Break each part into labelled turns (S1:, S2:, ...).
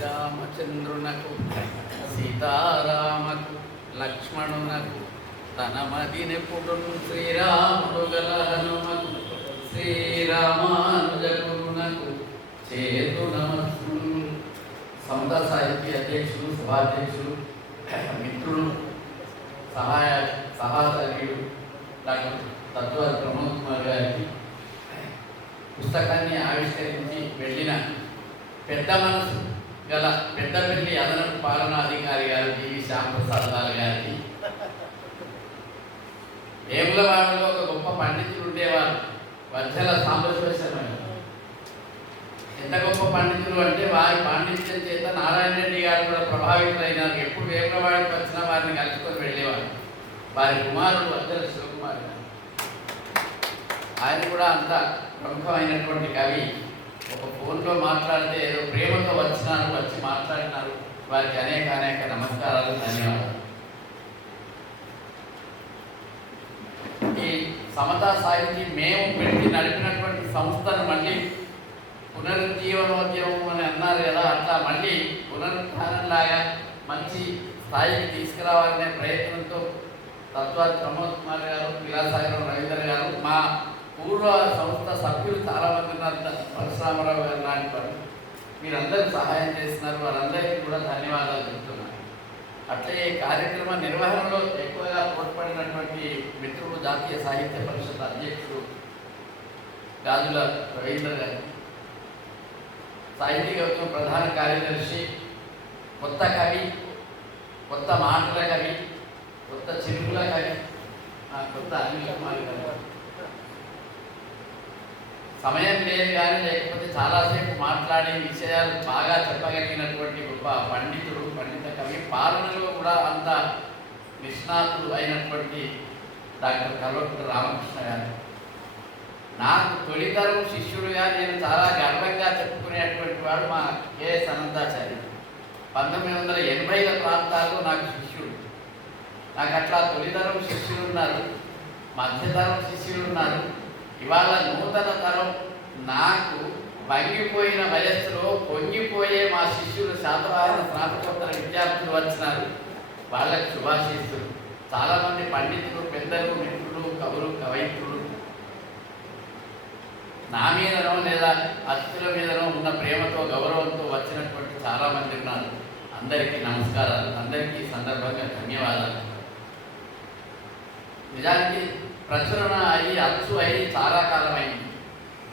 S1: శ్రీరామచంద్రునకు సీతారామకు లక్ష్మణునకు తన మదినెప్పుడు శ్రీరాముడు గల హనుమకు శ్రీరామానుజగురునకు చేతు నమస్సు సమత సాహిత్య అధ్యక్షులు సభాధ్యక్షులు మిత్రులు సహాయ సహాసర్యుడు డాక్టర్ తత్వాల ప్రమోద్ కుమార్ గారికి పుస్తకాన్ని ఆవిష్కరించి వెళ్ళిన పెద్ద మనసు. గల పెద్దపల్లి అదనపు పాలనాధికారి గారు టీవీ శ్యాంప్రసాద్ లాల్ గారికి. వేములవాడలో ఒక గొప్ప పండితుడు ఉండేవారు. వజ్జల సాంబశివ ఎంత గొప్ప పండితులు అంటే వారి పాండిత్యం చేత నారాయణ రెడ్డి గారు కూడా ప్రభావితులైనారు. ఎప్పుడు వేములవాడికి వచ్చిన వారిని కలుసుకొని వెళ్ళేవారు. వారి కుమారుడు వజ్జల శివకుమార్ గారు. ఆయన కూడా అంత ప్రముఖమైనటువంటి కవి. ఒక ఫోన్లో మాట్లాడితే ఏదో ప్రేమతో వచ్చినారు వచ్చి మాట్లాడినారు. వారికి అనేక అనేక నమస్కారాలు ధన్యవాదాలు. ఈ సమతా సాహితీ మేము పెట్టి నడిపినటువంటి సంస్థను మళ్ళీ పునరుజ్జీవనోద్యమం అని అన్నారు కదా అట్లా మళ్ళీ పునరుత్థానంలాగా మంచి స్థాయికి తీసుకురావాలనే ప్రయత్నంతో తత్వాది ప్రమోద్ కుమార్ గారు విలాసాగరం రవీంద్ర గారు మా పూర్వ సంస్థ సభ్యులు చాలామంది ఉన్నారు. పరశురామరావు గారు లాంటి వారు మీరందరూ సహాయం చేస్తున్నారు. వారందరికీ కూడా ధన్యవాదాలు చెప్తున్నాను. అట్లే ఈ కార్యక్రమ నిర్వహణలో ఎక్కువగా తోడ్పడినటువంటి మిత్రులు జాతీయ సాహిత్య పరిషత్ అధ్యక్షుడు గాజుల రవీంద్ర గారు. సాహితీ ప్రధాన కార్యదర్శి కొత్త కవి కొత్త మాటల కవి కొత్త చిరుకుల కవి కొత్త అనిల్ కుమార్ గారు. సమయం లేదు కానీ లేకపోతే చాలాసేపు మాట్లాడి విషయాలు బాగా చెప్పగలిగినటువంటి గొప్ప పండితుడు పండిత కవి పాలనలో కూడా అంత నిష్ణాతుడు అయినటువంటి డాక్టర్ కల్వకుంట్ల రామకృష్ణ గారు. నాకు తొలితరం శిష్యుడుగా నేను చాలా గర్వంగా చెప్పుకునేటువంటి వాడు మా కేఎస్ అనంతాచార్య పంతొమ్మిది వందల ఎనభైల ప్రాంతాల్లో నాకు శిష్యుడు. నాకు అట్లా తొలితరం శిష్యులు ఉన్నారు మధ్యతరం శిష్యులు ఉన్నారు. ఇవాళ నూతన తరం నాకు వంగిపోయిన వయస్సులో పొంగిపోయే మా శిష్యులు శాతవాహన స్నాతకోత్తర విద్యార్థులు వచ్చినారు. వాళ్ళకి శుభాశిస్తులు చాలామంది పండితులు పెద్దలు మిత్రులు కవులు కవయిత్రులు. నా మీదనో లేదా అతిథుల మీదనో ఉన్న ప్రేమతో గౌరవంతో వచ్చినటువంటి చాలా మంది ఉన్నారు. అందరికీ నమస్కారాలు. అందరికీ సందర్భంగా ధన్యవాదాలు. నిజానికి ప్రచురణ అయ్యి అచ్చు అయ్యి చాలా కాలమైంది.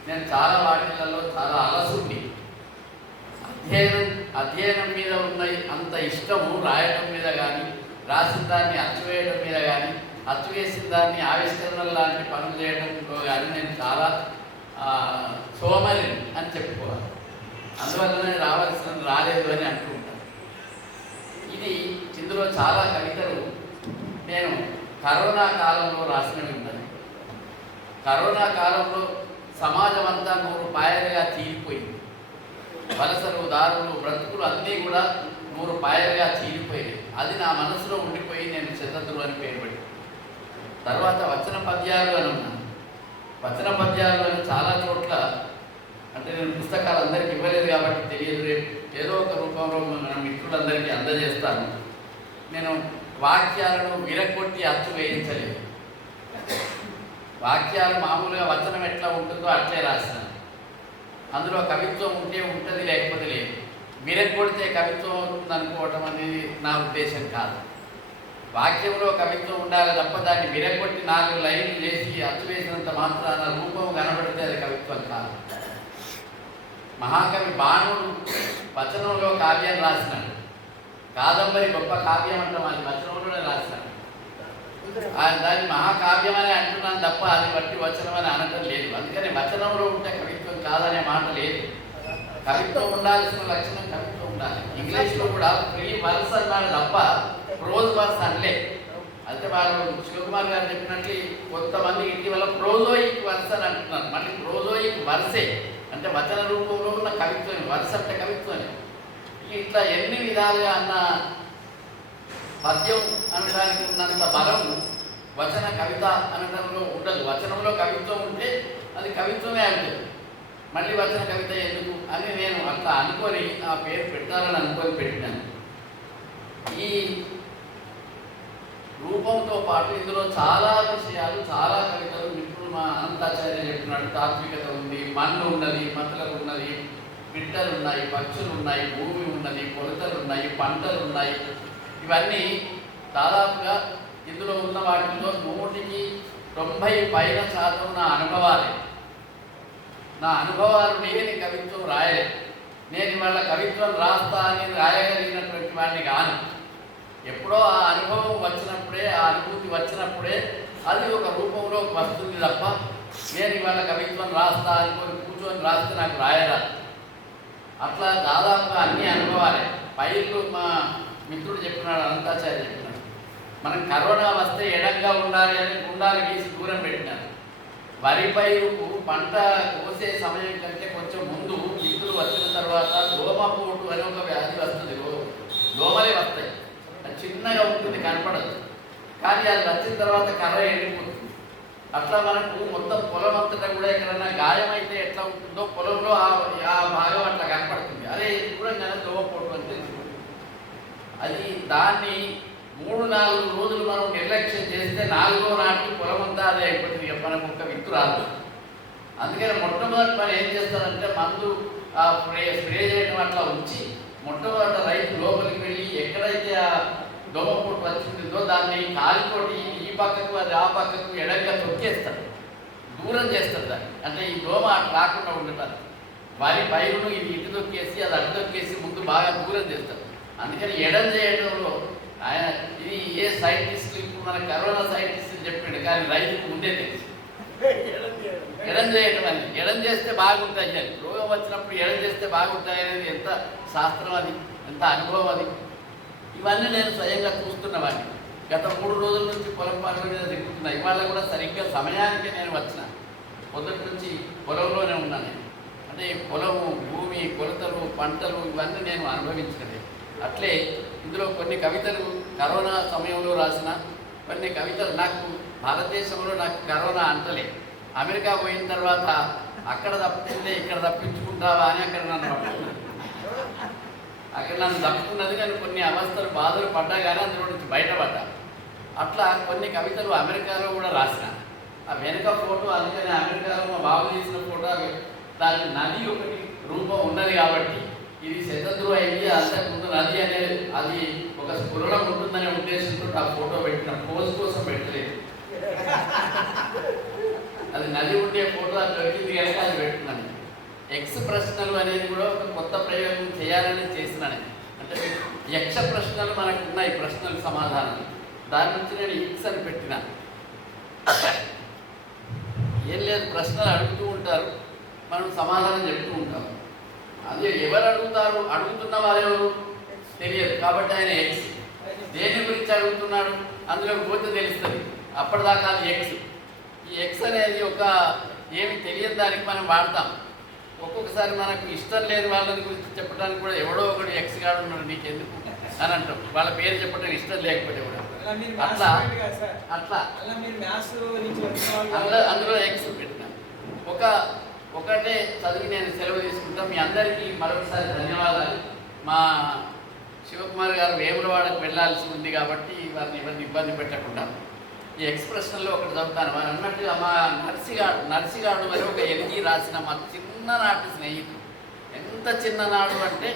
S1: నేను చాలా వాటిలలో చాలా అలసుండి. అధ్యయనం అధ్యయనం మీద ఉన్న అంత ఇష్టము రాయడం మీద కానీ రాసిన దాన్ని అచ్చు వేయడం మీద కానీ అచ్చు వేసిన దాన్ని ఆవిష్కరణ లాంటి పనులు చేయడంలో కానీ నేను చాలా సోమరి అని చెప్పుకోవాలి. అందువల్లనే రావాల్సిన రాలేదు అని అంటూ ఉంటాను. ఇది ఇందులో చాలా కవితలు నేను కరోనా కాలంలో రాసినవి కరోనా కాలంలో సమాజం అంతా నూరు పాయలుగా చీలిపోయింది. వలసలు దారులు బ్రతుకులు అన్నీ కూడా నూరు పాయలుగా చీలిపోయాయి అది నా మనసులో ఉండిపోయి నేను శతద్రు అని పేరు పెట్టి తర్వాత వచన పద్యాలు అని ఉన్నాను వచన పద్యాలు అని చాలా చోట్ల అంటే నేను పుస్తకాలు అందరికీ ఇవ్వలేదు కాబట్టి తెలియదు. రేపు ఏదో ఒక రూపంలో మన మిత్రులందరికీ అందజేస్తాను. నేను వాక్యాలను విరగొట్టి అచ్చు వేయించలేదు. వాక్యాలు మామూలుగా వచనం ఎట్లా ఉంటుందో అట్లే రాసినాను. అందులో కవిత్వం ఉంటే ఉంటుంది లేకపోతే లేదు. విరగొడితే కవిత్వం అవుతుంది అనుకోవటం అనేది నా ఉద్దేశం కాదు. వాక్యంలో కవిత్వం ఉండాలి తప్ప దాన్ని విరగొట్టి నాలుగు లైన్లు చేసి అచ్చు వేసినంత మాత్రాన రూపం కనబడితే అది కవిత్వం కాదు. మహాకవి బాణుడు వచనంలో కావ్యం రాసినాడు. కాదంబరి గొప్ప కావ్యం అంటాం అది వచనంలోనే రాసినాడు. ఆ దాన్ని మహాకావ్యం అని తప్ప అది బట్టి వచనం అని అనటం లేదు. అందుకని వచనంలో ఉంటే కవిత్వం కాదనే మాట లేదు. కవిత్వం ఉండాల్సిన లక్షణం కవిత్వం ఉండాలి. ఇంగ్లీష్లో కూడా ఫ్రీ వర్స్ అన్నాడు తప్ప ప్రోజ్ వర్స్ అనలే. అయితే వాళ్ళు శివకుమార్ గారు చెప్పినట్లు కొంతమంది ఇటీవల ప్రోజోయిక్ వర్స్ అని అంటున్నారు. మళ్ళీ ప్రోజోయిక్ వర్సే. అంటే వచన రూపంలో ఉన్న కవిత్వం వర్స్ అంటే కవిత్వమే. ఇట్లా ఎన్ని విధాలుగా అన్న పద్యం అనడానికి ఉన్నంత బలం వచన కవిత అనడంలో ఉండదు. వచనంలో కవిత్వం ఉంటే అది కవిత్వమే అవుతుంది మళ్ళీ వచన కవిత ఎందుకు అని నేను అట్లా అనుకొని ఆ పేరు పెట్టాలని అనుకొని పెట్టినాను. ఈ రూపంతో పాటు ఇందులో చాలా విషయాలు చాలా కవితలు మిత్రులు మా అనంతాచార్య చెప్పినాడు తాత్వికత ఉంది మన్ను ఉన్నది మతలకు ఉన్నది బిడ్డలు ఉన్నాయి పక్షులు ఉన్నాయి భూమి ఉన్నది కొలతలు ఉన్నాయి పంటలు ఉన్నాయి. ఇవన్నీ దాదాపుగా ఇందులో ఉన్న వాటిలో నూటికి తొంభై పైన శాతం నా అనుభవాలే. నా అనుభవాలు నేను కవిత్వం రాయలేదు నేను ఇవాళ కవిత్వం రాస్తా అని రాయగలిగినటువంటి వాడిని కాను. ఎప్పుడో ఆ అనుభవం వచ్చినప్పుడే ఆ అనుభూతి వచ్చినప్పుడే అది ఒక రూపంలో వస్తుంది తప్ప నేను ఇవాళ కవిత్వం రాస్తా అనుకొని కూర్చొని రాస్తే నాకు రాయరాదు అట్లా దాదాపుగా అన్ని అనుభవాలే. పైర్లు మా మిత్రుడు చెప్పినాడు అనంతాచార్య చెప్పినాడు. మనం కరోనా వస్తే ఎడంగా ఉండాలి అని గుండాలు గీసి దూరం పెట్టినారు. వరి పైరుకు పంట కోసే సమయం కంటే కొంచెం ముందు విత్తులు వచ్చిన తర్వాత దోమపోటు అని ఒక వ్యాధి వస్తుంది. దోమలే వస్తాయి. అది చిన్నగా ఉంటుంది కనపడదు. కానీ అది వచ్చిన తర్వాత కర్ర ఎండిపోతుంది. అట్లా మనకు మొత్తం పొలం అంతటా కూడా ఎక్కడన్నా గాయం అయితే ఎట్లా ఉంటుందో పొలంలో ఆ ఆ భాగం అట్లా కనపడుతుంది. అదే దూరంగానే దోమపోటు అని తెలుసు. అది దాన్ని మూడు నాలుగు రోజులు మనం నిర్లక్ష్యం చేస్తే నాలుగో నాటికి పొలం అంతా అదే అయిపోతుంది. ఇక మనకు ఒక్క విత్తు రాదు. అందుకని మొట్టమొదటి మనం ఏం చేస్తారంటే మందు ఆ స్ప్రే స్ప్రే చేయడం అట్లా ఉంచి మొట్టమొదట రైతు లోపలికి వెళ్ళి ఎక్కడైతే ఆ దోమ పొట్టు వచ్చిందో దాన్ని కాలితోటి ఈ పక్కకు అది ఆ పక్కకు ఎడంగా తొక్కేస్తారు. దూరం చేస్తారు దాన్ని. అంటే ఈ దోమ అటు రాకుండా ఉండటానికి. వారి పైరును ఇది ఇటు తొక్కేసి అది అటు తొక్కేసి ముందు బాగా దూరం చేస్తారు. అందుకని ఎడం చేయడంలో ఆయన ఇది ఏ సైంటిస్ట్ ఇప్పుడు మన కరోనా సైంటిస్ట్ చెప్పిండు కానీ రైతుకు ఉండే తెలుసు. ఎడం చేయటం అని ఎడం చేస్తే బాగుంటాయి అని. రోగం వచ్చినప్పుడు ఎడం చేస్తే బాగుంటాయి అనేది ఎంత శాస్త్రం అది ఎంత అనుభవం అది. ఇవన్నీ నేను స్వయంగా చూస్తున్నవాడిని గత మూడు రోజుల నుంచి పొలం పనుల మీద తిరుగుతున్నా. ఇవాళ కూడా సరిగ్గా సమయానికి నేను వచ్చిన. పొద్దుటి నుంచి పొలంలోనే ఉన్నాను నేను. అంటే పొలము భూమి కొలతలు పంటలు ఇవన్నీ నేను అనుభవించినది అట్లే ఇందులో కొన్ని కవితలు కరోనా సమయంలో రాసిన కొన్ని కవితలు నాకు భారతదేశంలో నాకు కరోనా అంటలే. అమెరికా పోయిన తర్వాత అక్కడ తప్పితే ఇక్కడ తప్పించుకుంటావా అని అక్కడ నన్ను అక్కడ నన్ను తప్పుకున్నది నేను కొన్ని అవస్థలు బాధలు పడ్డా కానీ అందులో నుంచి బయటపడ్డా. అట్లా కొన్ని కవితలు అమెరికాలో కూడా రాసిన. ఆ వెనుక ఫోటో అందుకని అమెరికాలో మా బాబు తీసిన ఫోటో అవి దాని నది ఒకటి రూపం ఉన్నది కాబట్టి ఇది శతద్రు అయింది అంతకుముందు నది అనేది అది ఒక స్ఫురణం ఉంటుందనే ఉద్దేశంతో ఆ ఫోటో పెట్టిన పోజ్ కోసం పెట్టలేదు. అది నది ఉండే ఫోటో అది దొరికింది కనుక అది పెట్టుకున్నాను. ఎక్స్ ప్రశ్నలు అనేది కూడా ఒక కొత్త ప్రయోగం చేయాలని చేసినాను అంటే యక్ష ప్రశ్నలు మనకు ఉన్నాయి ప్రశ్నలకు సమాధానం దాని నుంచి నేను ఇక్స్ అని పెట్టిన. ఏం లేదు ప్రశ్నలు అడుగుతూ ఉంటారు మనం సమాధానం చెప్తూ ఉంటాం అదే ఎవరు అడుగుతారు? అడుగుతున్న వారెవరు తెలియదు. కాబట్టి ఆయన ఎక్స్ దేని గురించి అడుగుతున్నాడు? అందులో పోతే తెలుస్తుంది. అప్పటిదాకా అది ఎక్స్ ఈ ఎక్స్ అనేది ఒక ఏమి తెలియని దానికి మనం వాడతాం. ఒక్కొక్కసారి మనకు ఇష్టం లేని వాళ్ళని గురించి చెప్పడానికి కూడా ఎవడో ఒకడు ఎక్స్ గాడు ఉన్నాడు నీకెందుకు? అని అంటాం. వాళ్ళ పేరు చెప్పడం ఇష్టం లేకపోతే కూడా. అట్లా. అట్లా.
S2: అలా మీరు మ్యాథ్స్ నుంచి వచ్చిన వాళ్ళు
S1: అందులో అందులో ఎక్స్ పెట్టిన. ఒక ఒకటే చదివి నేను సెలవు తీసుకుంటాం. మీ అందరికీ మరొకసారి ధన్యవాదాలు. మా శివకుమార్ గారు వేములవాడకు వెళ్ళాల్సి ఉంది కాబట్టి వారిని ఇబ్బంది ఇబ్బంది పెట్టకుండా. ఈ ఎక్స్ప్రెషన్లో ఒకటి చదువుతాను. వారు అన్నట్టుగా మా నర్సిగాడు నర్సిగాడు అని ఒక ఎల్జీ రాసిన మా చిన్ననాటి స్నేహితుడు. ఎంత చిన్ననాడు అంటే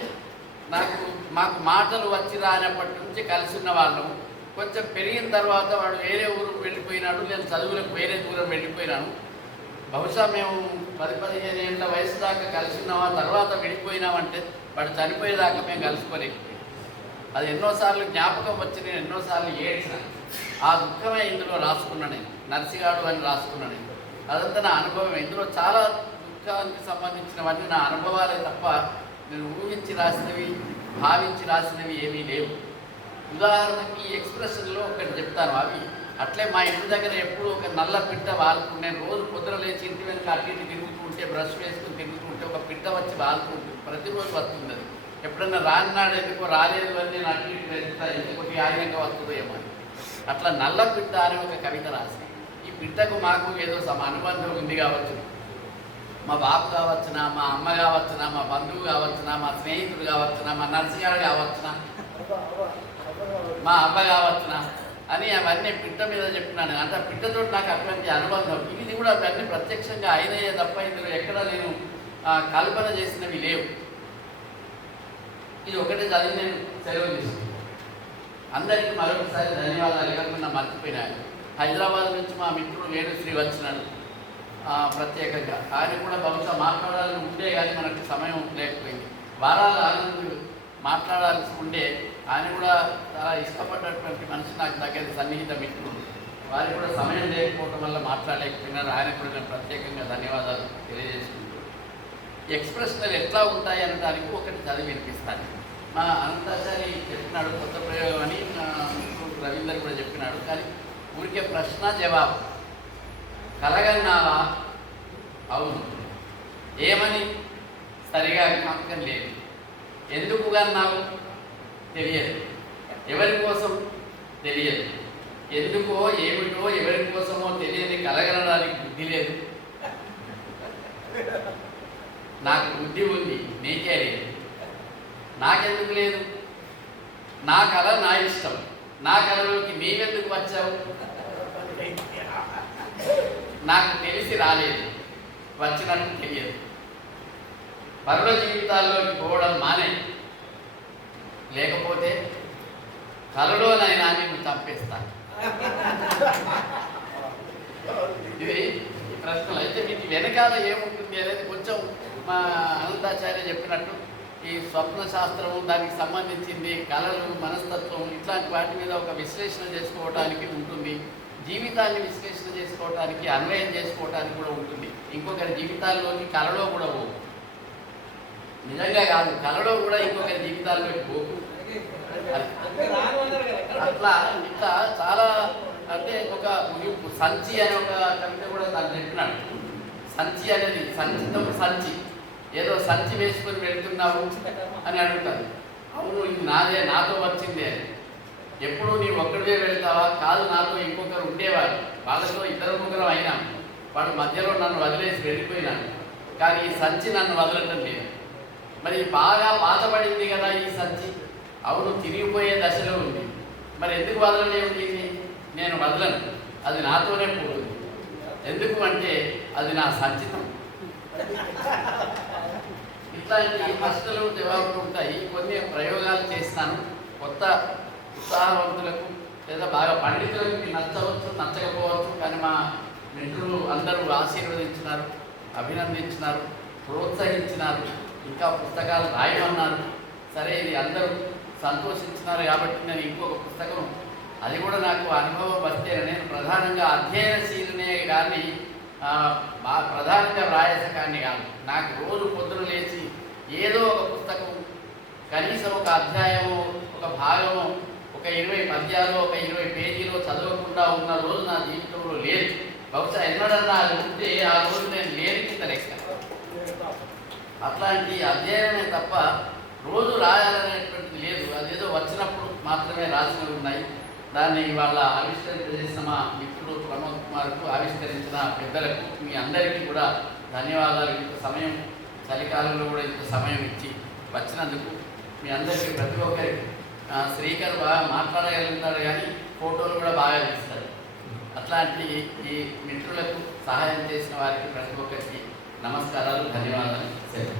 S1: నాకు మాకు మాటలు వచ్చి రానప్పటి నుంచి కలిసి ఉన్న వాళ్ళం. కొంచెం పెరిగిన తర్వాత వాడు వేరే ఊరు వెళ్ళిపోయినాడు. నేను చదువులకు వేరే దూరం వెళ్ళిపోయినాను. బహుశా మేము పది పదిహేను ఏళ్ళ వయసు దాకా కలిసి ఉన్నామా తర్వాత విడిపోయినామంటే వాడు చనిపోయేదాకా మేము కలుసుకోలేకపోయాం అది ఎన్నోసార్లు జ్ఞాపకం వచ్చి నేను ఎన్నోసార్లు ఏడ్చిన. ఆ దుఃఖమే ఇందులో రాసుకున్నాను నేను. నర్సిగాడు అని రాసుకున్నాను నేను. అదంతా నా అనుభవం. ఇందులో చాలా దుఃఖానికి సంబంధించినవన్నీ నా అనుభవాలే తప్ప నేను ఊహించి రాసినవి భావించి రాసినవి ఏమీ లేవు. ఉదాహరణకి ఈ ఎక్స్ప్రెషన్లో ఒకటి చెప్తాను. అవి అట్లే మా ఇంటి దగ్గర ఎప్పుడు ఒక నల్ల పిట్ట వాలుతూ రోజు పొద్దున లేచి ఇంటి వెనుక అటు ఇటు తిరుగుతూ ఉంటే బ్రష్ వేసుకుని తిరుగుతూ ఉంటే ఒక పిట్ట వచ్చి వాలుతూ ప్రతిరోజు వస్తుంది అది ఎప్పుడన్నా రాన్నాడు ఎందుకో రాలేదు అని నేను అటు ఇటు వెళ్తా ఎందుకు ఆగినాక వస్తుందో ఏమో అట్లా నల్ల పిట్ట అని ఒక కవిత రాసి ఈ పిట్టకు మాకు ఏదో సమ అనుబంధం ఉంది కావచ్చు. మా బాబు కావచ్చునా మా అమ్మ కావచ్చునా మా బంధువు కావచ్చునా మా స్నేహితుడు కావచ్చునా మా నర్సు గారు కావచ్చునా మా అమ్మ కావచ్చునా? అని అవన్నీ పిట్ట మీద చెప్పినాను. అంటే పిట్టతో నాకు అటువంటి అనుబంధం. ఇది కూడా అవన్నీ ప్రత్యక్షంగా అయినయే తప్ప ఇందులో ఎక్కడ నేను కల్పన చేసినవి లేవు. ఇది ఒకటే చదివి నేను సెలవు తీసుకున్నాను అందరికీ మరొకసారి ధన్యవాదాలు కాకుండా మర్చిపోయినాను. హైదరాబాద్ నుంచి మా మిత్రుడు వేణుశ్రీ వచ్చినాడు ప్రత్యేకంగా. ఆయన కూడా బహుశా మాట్లాడాలని ఉండే కానీ మనకు సమయం లేకపోయింది. వారాల ఆనంద్ మాట్లాడాల్సి ఉండే ఆయన కూడా చాలా ఇష్టపడ్డటువంటి మనిషి నాకు దగ్గర సన్నిహిత మిత్రుడు. వారికి కూడా సమయం లేకపోవడం వల్ల మాట్లాడలేకపోయినారు. ఆయన కూడా నేను ప్రత్యేకంగా ధన్యవాదాలు తెలియజేసుకుంటూ. ఎక్స్ప్రెషన్లు ఎట్లా ఉంటాయి అనడానికి ఒకటి చదివి వినిపిస్తాను. మా అనంతాచారి చెప్పినాడు కొత్త ప్రయోగం అని నా మిత్రుడు రవీందర్ కూడా చెప్పినాడు. కానీ ఊరికే ప్రశ్న జవాబు. కలగన్నావా? అవును. ఏమని? సరిగా జ్ఞాపకం లేదు. ఎందుకు కన్నావు? తెలియదు. ఎవరి కోసం? తెలియదు. ఎందుకో ఏమిటో ఎవరి కోసమో తెలియని కలగలడానికి బుద్ధి లేదు. నాకు బుద్ధి ఉంది నీకే లేదు. నాకెందుకు లేదు? నా కళ నా ఇష్టం. నా కళలోకి నీవెందుకు వచ్చావు? నాకు తెలిసి రాలేదు. వచ్చినట్టు తెలియదు. పరుల జీవితాల్లోకి పోవడం మానే లేకపోతే కలలోనైనా నేను చంపేస్తాను ఇది ప్రశ్నలు. అయితే మీకు వెనకాల ఏముంటుంది అనేది కొంచెం మా అనంతాచార్య చెప్పినట్టు ఈ స్వప్న శాస్త్రము దానికి సంబంధించింది కళలు మనస్తత్వం ఇట్లాంటి వాటి మీద ఒక విశ్లేషణ చేసుకోవడానికి ఉంటుంది. జీవితాన్ని విశ్లేషణ చేసుకోవడానికి అన్వయం చేసుకోవడానికి కూడా ఉంటుంది. ఇంకొకరి జీవితాల్లోని కళలో కూడా పోవు. నిజంగా కాదు కళలో కూడా ఇంకొకరి జీవితాలు పోకు. అట్లా ఇట్లా చాలా అంటే ఒక సంచి అనే ఒక కవిత కూడా దాన్ని చెప్పినాడు. సంచి అనేది సంచితో సంచి. ఏదో సంచి వేసుకొని వెళ్తున్నావు అని అడుగుతాను అవును ఇది నాదే నాతో వచ్చిందే. అని. ఎప్పుడు నీవు ఒక్కడివే వెళ్తావా? కాదు నాతో ఇంకొకరు ఉండేవారు. వాళ్ళతో ఇద్దరు ముగ్గురం అయినాం. వాడు మధ్యలో నన్ను వదిలేసి వెళ్ళిపోయినాను కానీ ఈ సంచి నన్ను వదలటం లేదు. మరి బాగా పాతపడింది కదా ఈ సంచి. అవును తిరిగిపోయే దశలో ఉంది. మరి ఎందుకు వదలలేము దీన్ని నేను వదలను. అది నాతోనే పోతుంది. ఎందుకు అంటే అది నా సంచితం. ఇట్లాంటి ప్రశ్నలు జవాబులు ఉంటాయి. కొన్ని ప్రయోగాలు చేస్తాను. కొత్త ఉత్సాహవంతులకు లేదా బాగా పండితులకు నచ్చవచ్చు నచ్చకపోవచ్చు. కానీ మా మిత్రులు అందరూ ఆశీర్వదించినారు అభినందించినారు ప్రోత్సహించినారు. ఇంకా పుస్తకాలు రాయమన్నారు. సరే ఇది అందరూ సంతోషించినారు కాబట్టి నేను ఇంకొక పుస్తకం. అది కూడా నాకు అనుభవం వస్తే నేను ప్రధానంగా అధ్యయనశీలనే కానీ మా ప్రధానంగా వ్రాయసకాన్ని కాదు. నాకు రోజు పొద్దున లేచి ఏదో ఒక పుస్తకం కనీసం ఒక అధ్యాయము ఒక భాగము ఒక ఇరవై పద్యాలు ఒక ఇరవై పేజీలో చదవకుండా ఉన్న రోజు నా జీవితంలో లేదు. బహుశా ఎన్నడన్నా అది ఉంటే ఆ రోజు నేను లేని కింద లెక్క. అట్లాంటి అధ్యయనమే తప్ప రోజు రాయాలనేటువంటిది లేదు. అదేదో వచ్చినప్పుడు మాత్రమే రాసినవి ఉన్నాయి. దాన్ని ఇవాళ ఆవిష్కరింపజేసిన మా మిత్రుడు ప్రమోద్ కుమార్కు ఆవిష్కరించిన పెద్దలకు మీ అందరికీ కూడా ధన్యవాదాలు. ఇంత సమయం చలికాలంలో కూడా ఇంత సమయం ఇచ్చి వచ్చినందుకు మీ అందరికీ ప్రతి ఒక్కరికి శ్రీకర్ బాగా మాట్లాడగలుగుతాడు కానీ ఫోటోలు కూడా బాగా తీస్తారు అట్లాంటి ఈ మిత్రులకు సహాయం చేసిన వారికి ప్రతి ఒక్కరికి నమస్కారాలు ధన్యవాదాలు. సరే.